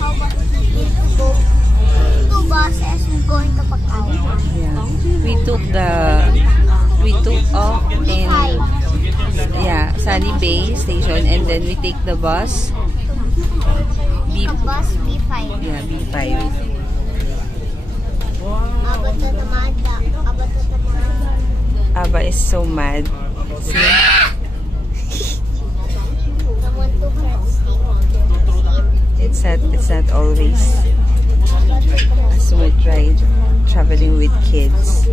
How about we go two buses and going to Macau? Yeah. We took off in Sunny Bay Station, and then we take the bus. The bus B5. Yeah, B5. Aba is so mad. It's not always a smooth ride traveling with kids.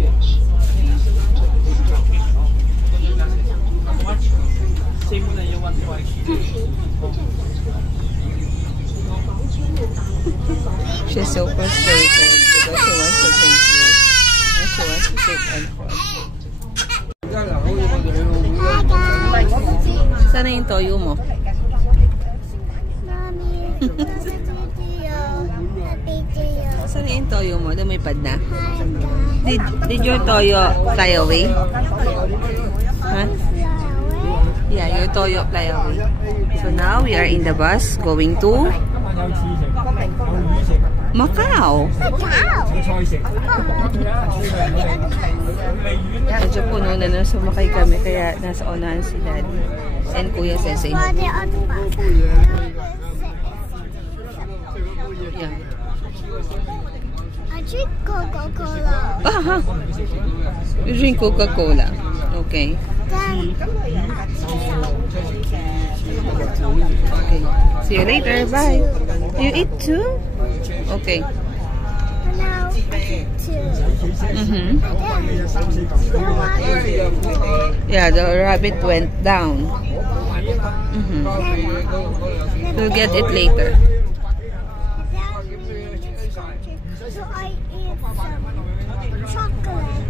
She's so frustrated because she wants to drink juice and she wants to sit on front. Sana yung toyo mo? Sana yung toyo mo? Lumipad na? Did your toyo fly away? Huh? Yeah, your toyo fly away. So now we are in the bus going to Macau. Medyo puno na nung sumakay kami, kaya nasa unahan si Daddy and Kuya Sensei. Yeah. I drink Coca-Cola. Aha. You drink Coca-Cola. Okay. Okay. See you later. Bye. You eat too? Okay. Now, Yeah, the rabbit went down. We'll get it later. So I eat some chocolate.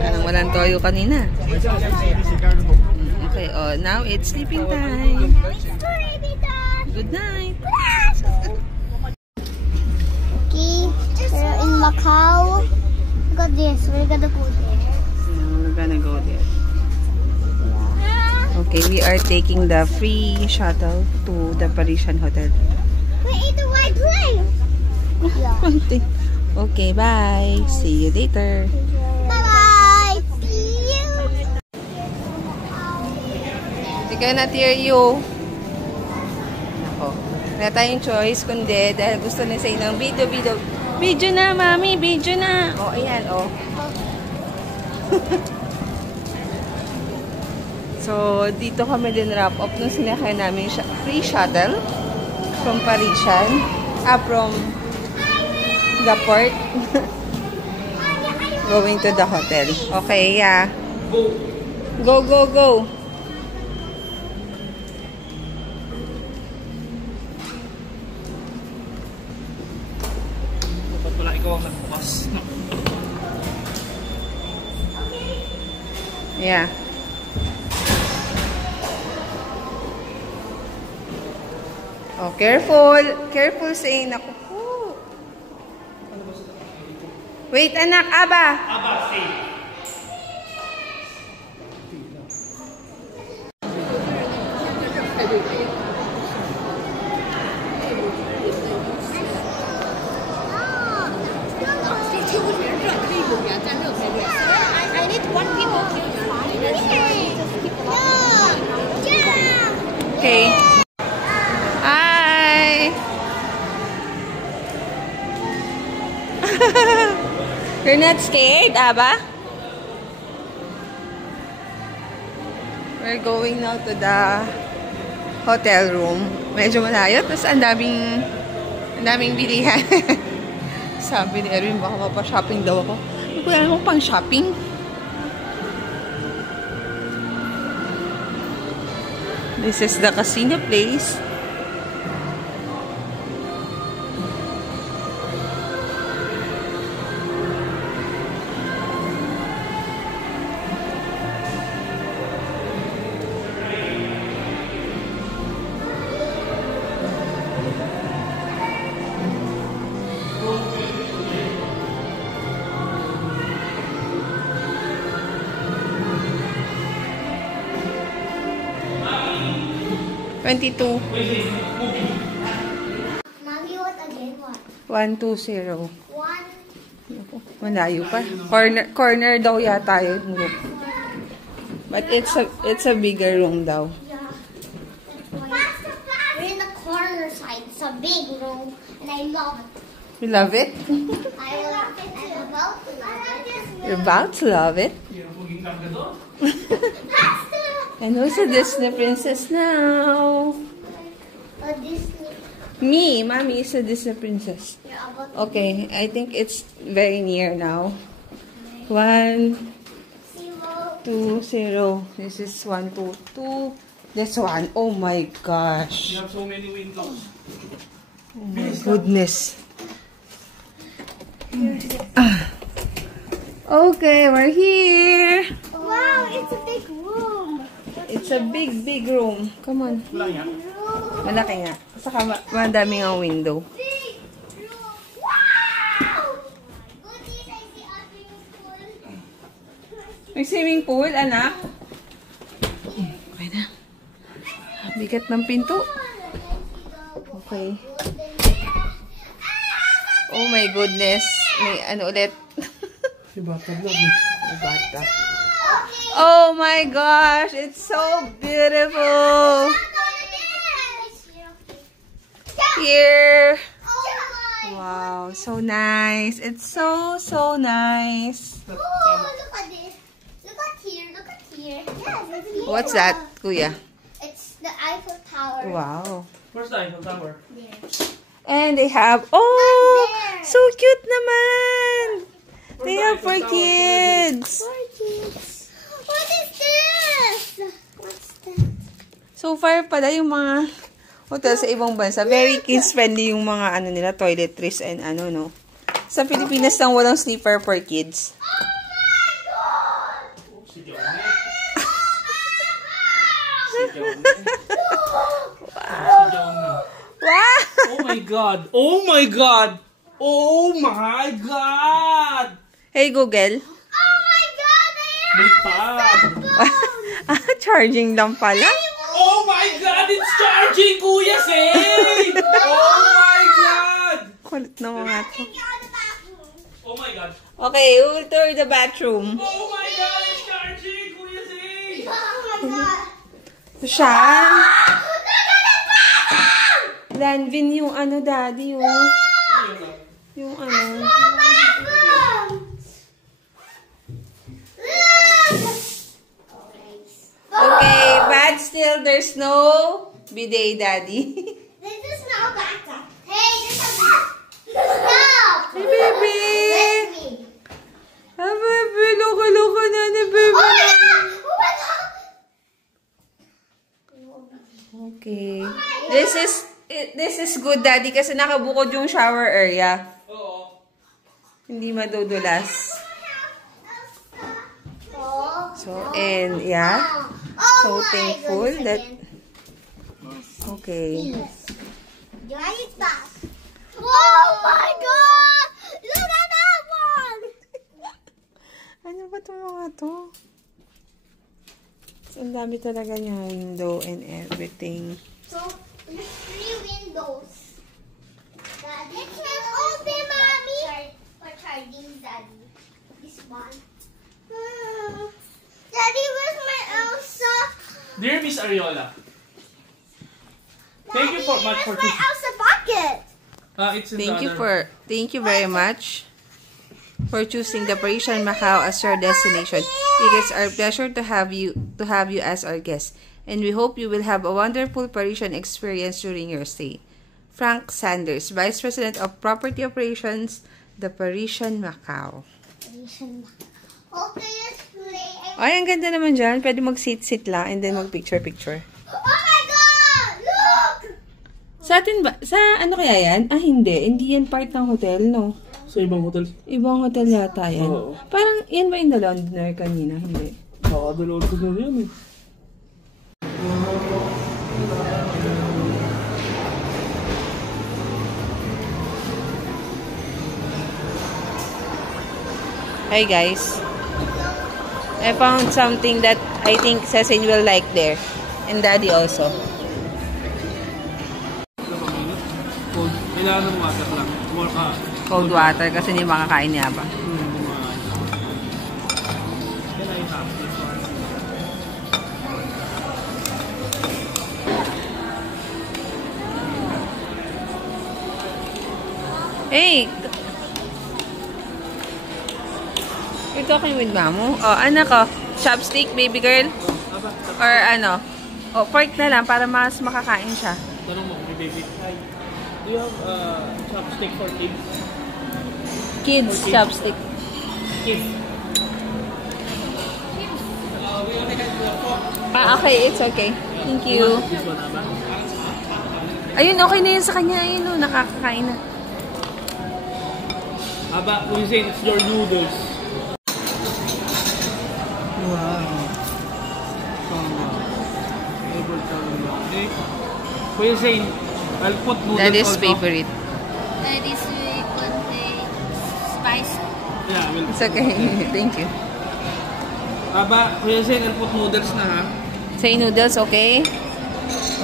Parang walang toyo kanina. Okay, oh, now it's sleeping time. Good night. Okay, we're in Macau. Look at this. We're gonna go there. Yeah, we're gonna go there. Okay, we are taking the free shuttle to the Parisian Hotel. We ate the white plane. Yeah. Okay, bye. See you later. Bye-bye. See you. We cannot hear you. Nako. Wala tayong choice kundi dahil gusto na say ng video. Video na, mami. Video na. Oh, ayan, oh. So, dito kami din wrap up nung sinakay namin free shuttle from Parisian. From the port. Going to the hotel. Okay, yeah. Go, go, go. Dapat pala ikaw ang nagbukas. Yeah. Oh, careful. Careful saying ako. Wait, anak. Aba. Aba, stay. I need one people to Okay. Hi. You're not scared, Aba? We're going now to the hotel room. Medyo malayo. Tapos ang daming bilihan. Sabi ni Erwin, baka mapa-shopping daw ako. Hindi ko alam kung pang-shopping. This is the casino place. 22. Mommy, what again? What? 120. 1. Malayo pa. Corner daw yata yun. But it's a bigger room daw. Yeah. We're in the corner side. It's a big room, and I love it. You love it? I love it. I'm about to love it. You're about to love it. And who's a Disney princess now? A Disney. Me. Mommy is a Disney princess. You're about to Okay, I think it's very near now. 1, 2, 0. This is 1, 2, 2. This one. Oh my gosh. You have so many windows. Oh my goodness. Okay, we're here. Wow, it's a big room. It's a big room. Come on. Malaki nga. Saka madami ang window. Big room. Wow! Goodies, I see a swimming pool. May swimming pool, anak. Okay na. Bigat ng pinto. Okay. Oh my goodness. May ano ulit. Oh my gosh. It's so beautiful. Here. Wow. So nice. It's so nice. Oh, look at this. Look at here. Look at here. Yes, it's here. What's that, kuya? It's the Eiffel Tower. Wow. Where's the Eiffel Tower? There. And they have, so cute naman. They have for kids. For kids. What is this? What's that? So far pala yung mga hotel sa ibang bansa, very kids-friendly yung mga ano nila, toiletries and ano, no. Sa Pilipinas lang walang sleeper for kids. Si Johnny. Wow! Oh my God! Oh my God! Oh my God! Hey Google. Oh my God! May pad! Charging lang pala. Oh my God! It's charging, Kuya Say! Oh my God! Kulit na mga to. Oh my God! Okay, we'll tour the bathroom. Oh my God! It's charging, Kuya Say! Oh my God! Siya. Lanvin yung ano, daddy, yung ano. Okay, but still there's no bidet, daddy. This is not bathtub. Hey, this is a bath. Stop! Hey, baby! Let me. Ah, baby, loka-loka na ni baby. Oh my God! Oh my God! Okay. This is good, daddy, kasi nakabukod yung shower area. Oo. Hindi madudulas. Oh. So, and yeah. Oh So my thankful goodness that... again. Okay. Giant bath. Oh my God! Look at that one! Ano ba itong mga to? Ang dami talaga niya window and everything. So, there's 3 windows. Daddy, this can open, Mommy. For charging, Daddy. This one. Daddy, where's my Elsa? Dear Miss Ariola, thank you Mommy, much for where's my Elsa bucket? it's in the other. Thank you very much for choosing the Parisian Macau as your destination. It is our pleasure to have you as our guest, and we hope you will have a wonderful Parisian experience during your stay. Frank Sanders, Vice President of Property Operations, the Parisian Macau. Okay, let's play. Ay, ang ganda naman dyan. Pwede mag-sit-sit lang and then mag-picture-picture. Oh my God! Look! Sa atin ba? Sa ano kaya yan? Ah, hindi. Hindi yan part ng hotel, no? Sa ibang hotel. Ibang hotel yata yan. Oo. Parang, yan ba yung The Londoner kanina? Hindi. Nakadalood ko na yan eh. Hi guys. I found something that I think Cecil will like there. And Daddy also. Kailangan ng water lang. Cold water kasi hindi makakain niya ba? Can I have this one? Hey! You're talking with Mamu? Oh, anak ko. Chopstick, baby girl? Or ano? Oh, fork na lang para mas makakain siya. Tanong mo, may baby. Hi. Do you have chopstick for kids? Kids, Okay. chopstick. Kids. We only have the fork. Ah, okay. It's okay. Thank you. This one, Aba. Ayun, okay na yun sa kanya. Ayun, oh, nakakakain na. Aba, we say it's your noodles. Wow. Okay. Kuya Zane, I'll put noodles Daddy's also. favorite. That is contain spice. Yeah, I will. It's okay. Thank you. Aba, Kuya Zane, I'll put noodles na ha. Say noodles, okay?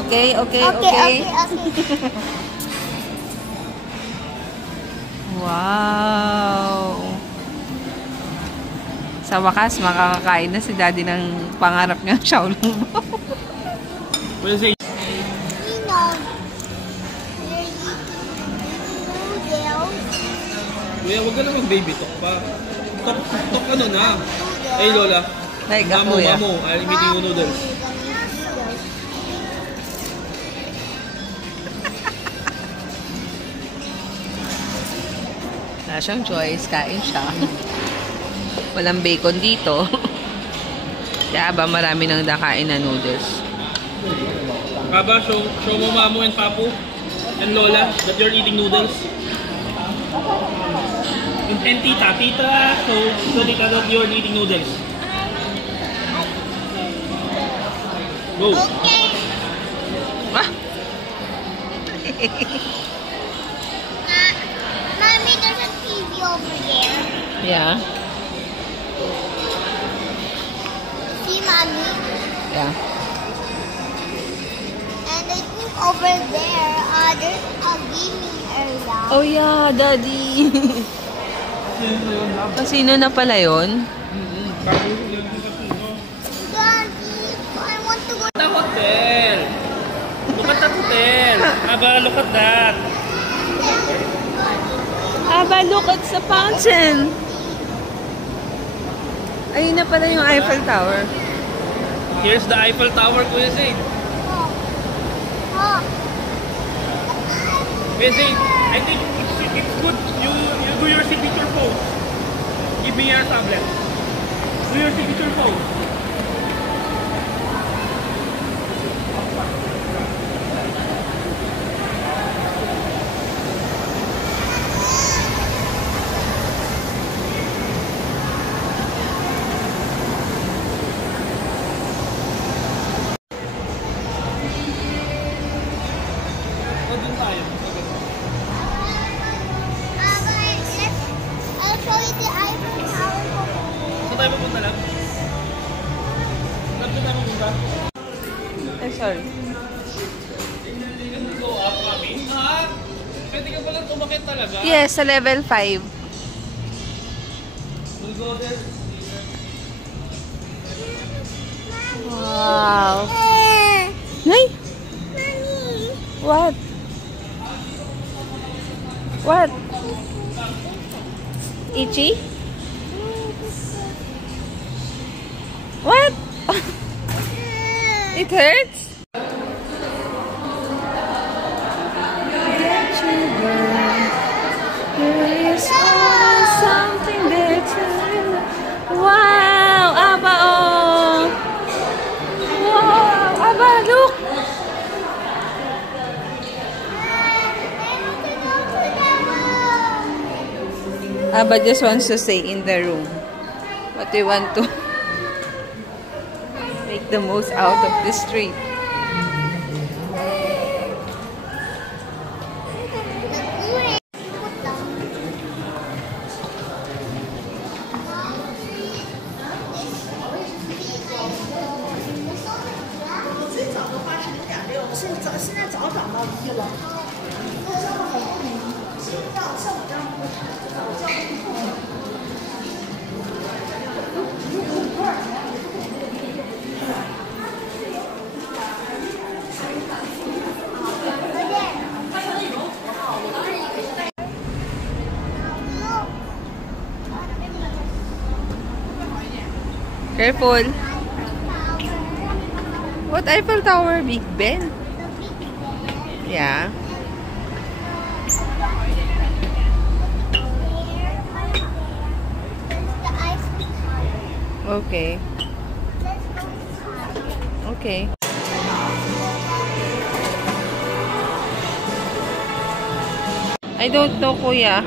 Okay, okay, Okay. okay. Wow! Sa wakas, makakakain na si Daddy ng pangarap niyang Xiaolong Bao. Kuya Zane. Kuya, huwag ka na mag-baby talk pa. Talk ano na. Hey Lola. Like ako, yeah. Mamo, I'm eating yung noodles. Wala siyang choice, kain siya. Walang bacon dito. Kaya ba marami nang nakain na noodles? Aba, show mo Mamo and Papu and Lola that you're eating noodles. And Tita, show Tita that you're eating noodles. Go. Okay. Ah! Mommy, there's a TV over there. Yeah. See, Mommy? Yeah. And I think over there, there's a gaming area. Oh yeah, Daddy. Kasino na pala yun? Daddy, I want to go. The hotel. Look at the hotel. Aba, look at that. Aba, look at the fountain. Ayun na pala yung Eiffel Tower. Here's the Eiffel Tower, Kuya Zane. Oh. Kuya Zane, I think it's good you do your signature pose. Give me your tablet. Do your signature pose. Doon tayo. I'll show you the Eiffel Tower. Saan tayo pupunta lang? Saan tayo pupunta? Ay, sorry. Go up kami. Ha? Pwede ka palang tumakit talaga? Yes, sa level 5. We'll go there. Wow. Nay! What? What? Itchy? What? It hurts? Something better. Wow! Aba, oh! Wow! Aba, look! Aba just wants to stay in the room. But we want to make the most out of the street. Careful. What Eiffel Tower? Big Ben? Yeah. Okay. Okay. I don't know, kuya.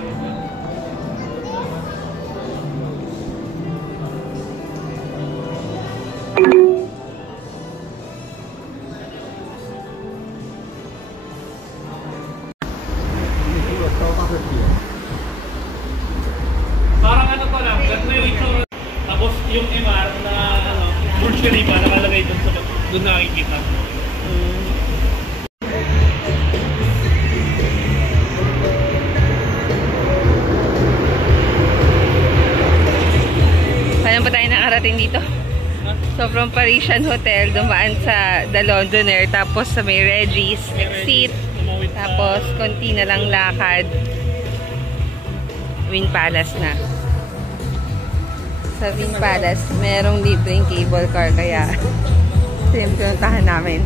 Parang ano pa lang, ganito yung itsura. Tapos yung MR na ano, Burj Khalifa nakalagay doon nakikita. Paano ba tayo nakarating dito? So from Parisian Hotel, dumaan sa The Londoner, tapos sa may Regis, exit, tapos konti na lang lakad. Wynn Palace na. Sa Wynn Palace, merong libreng cable car, kaya ito yung pinuntahan namin.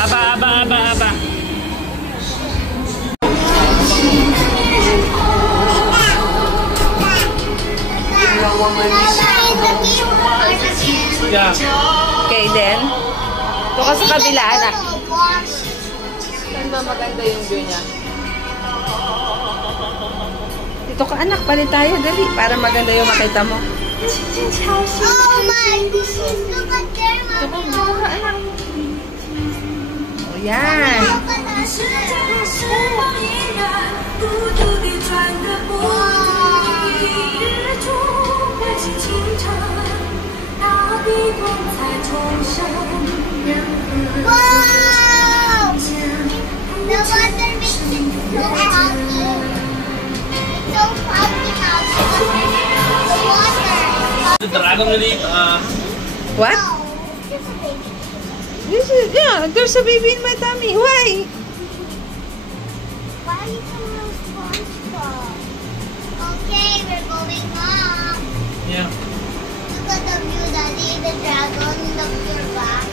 Aba. Yeah. Okay, then, ito ka sa kabila, anak. Saan ba maganda yung view niya? Dito ka, anak, palit tayo, dali, para maganda yung makita mo. Oh my goodness, look at there, Mommy. Dito ka, anak. O, yan. Wow! The water makes it so happy. It's so happy now. The water. The dragon really, What? Oh, just a baby. This is, yeah, there's a baby in my tummy. Why? Why are you coming with SpongeBob? Okay, we're going up. yeah. Look at the view, Daddy. The dragon, look your back.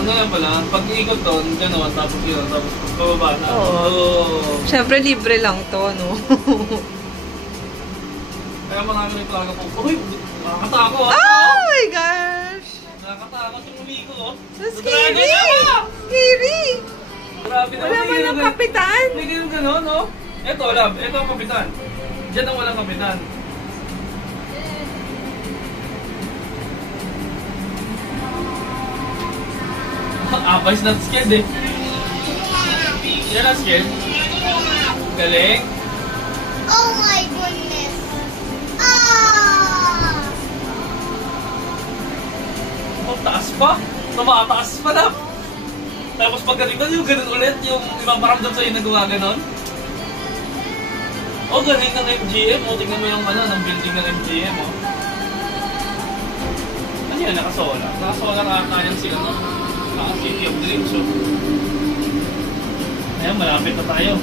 Ano nga pala, pag ikot doon, gano'n, tapos yun, tapos bababa na. Oo. Siyempre, libre lang to, no? Kaya marami rin talaga po, uy, nakakatakot. Oh my gosh! Nakakatakot yung umigo, oh. That's Dragon scary! na! Scary! Grabe na. Wala man ang kapitan. Hindi ganun gano'n, no? Ito, love, ito ang kapitan. Diyan ang walang kapitan. Abay's not scared eh. Yan ang scared. Galing. Oh my goodness. Ah! Oh, taas pa. Tumataas pa na. Tapos pagdating doon, yung ganun ulit, yung ipaparamdam sa'yo na gawa ganon. Oh, galing ng MGM. Oh, tingnan mo yung ano, ng building ng MGM, oh. Ano yan, nakasola? Nakasola ka yung sila, no? City of Dreams, oh. Ayan, malapit na tayo.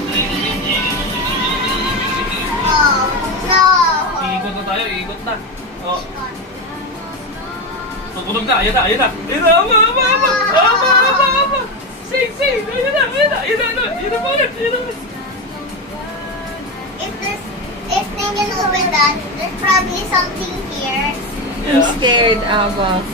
Oh, no. Iikot na tayo, iikot na. Oh. Tutunog na, ayan na, ayan na. Ayan na, ama. Sing, ayan na po ulit, If they can open that, there's probably something here. I'm scared, Aba.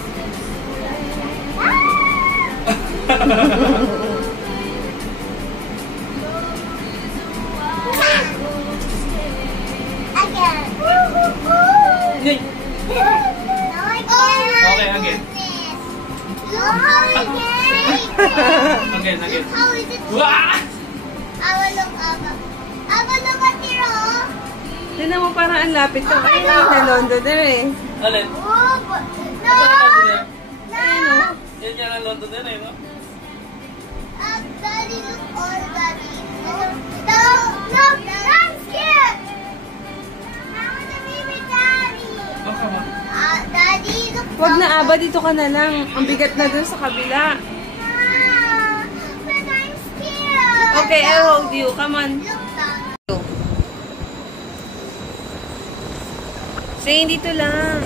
Again. Yay! No, again. Okay, again. Look how it is. Again. Look how it is. Wah! Aba, look, Aba. Aba, look at here, oh. Tignan mo, parang ang lapit to. Ayun na yung na Londoner eh. Alin? Oh, no. No. Yan yan ang London din eh, no? Daddy, look all, Daddy. No, I'm scared. I want to be with Daddy. Baka ba? Daddy, look. Wag na, Aba, dito ka na lang. Ang bigat na dun sa kabila. But I'm scared. Okay, I'll hold you. Come on. Zane, dito lang.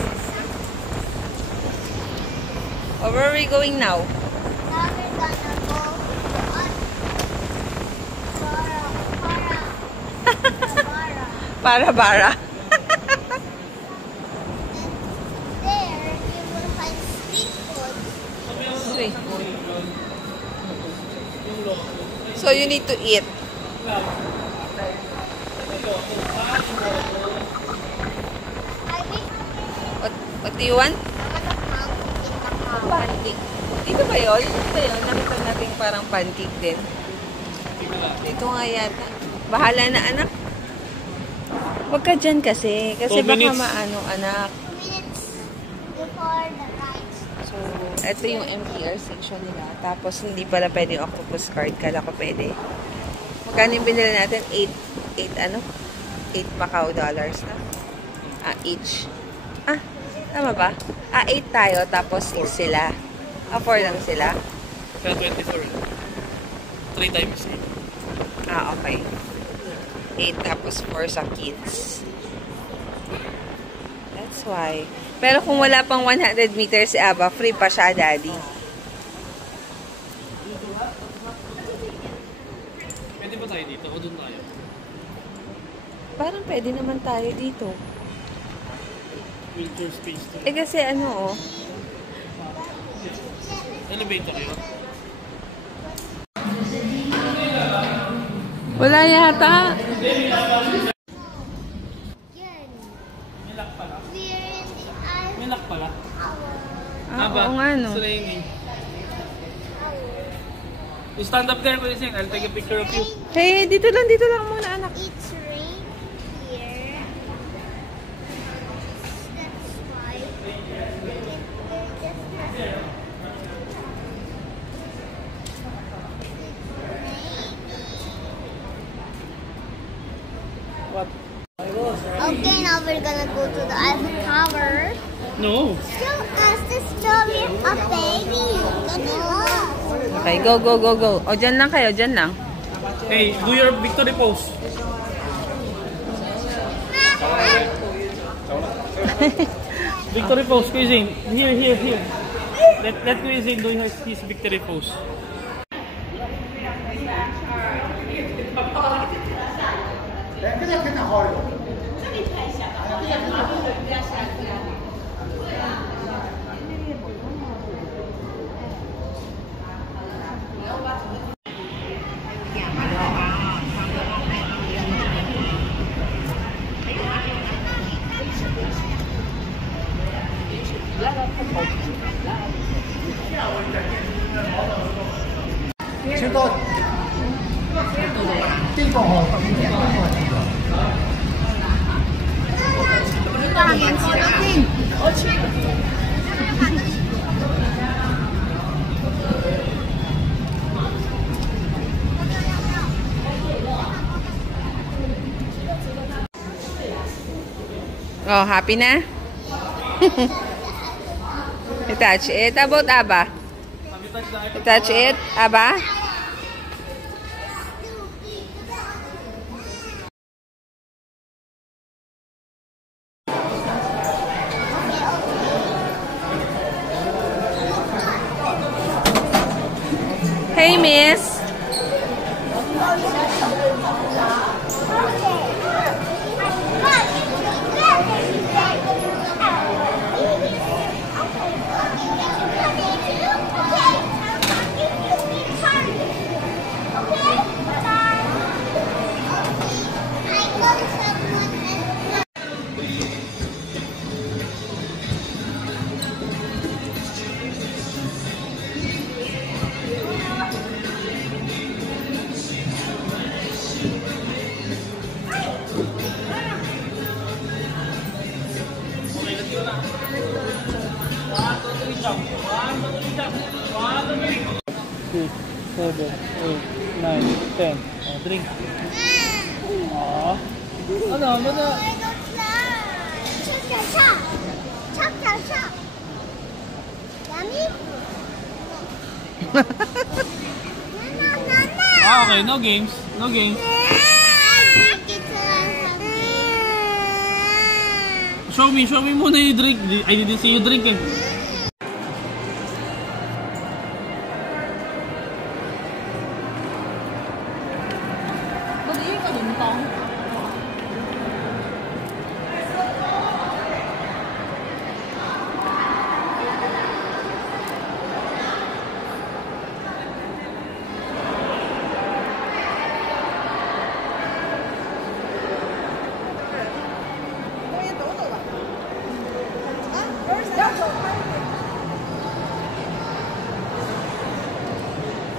Oh, where are we going now? Now we're gonna go on Para-bara. There you will find street food. Street food. So you need to eat. I think What do you want? I want a mountain in Macau. Pancake. Dito ba yun? Dito ba yun? Nakita natin parang pancake din. Dito nga yata. Bahala na, anak. Huwag ka dyan kasi. Kasi 2 baka minutes. maano, anak. 2 minutes before the ride. So, ito yung MTR section nila. Tapos, hindi pala pwede yung octopus card. Kala ko pwede. Magkano yung binili natin? 8 Macau dollars na? Each. Tama ba? 8 tayo, tapos 6 sila. 4 lang sila. Kaya 24. 3 times 8. Okay. 8 tapos 4 sa kids. That's why. Pero kung wala pang 100 meters si Aba, free pa siya, Daddy. Pwede ba tayo dito? O doon tayo? Parang pwede naman tayo dito. Wheelchair space to. Kasi ano, Elevator kayo? wala yata. Yan. May lock pala. We're in the island. May lock pala. Oo nga, no. Gusto na yun eh. You stand up there, please. I'll take a picture of you. Hey, dito lang muna, anak. It's rain here. That's why we're just What? Okay, now we're gonna go to the Eiffel Tower. No. Show us the story of baby. Okay, go. O, dyan lang kayo, dyan lang. Hey, do your victory pose. Victory pose, Cuisine. Here. Let Cuisine do his victory pose. Oh, happy na? I-touch it. About Aba? I-touch it, Aba? Hey, miss. Six, 7, 8, 9, 10. Drink. Aww. Ano na? Chop. Yummy? No. Ah, okay, no games. No games. Show me muna yung drink. I didn't see you drink eh. Ba't yun ka dun, Tong?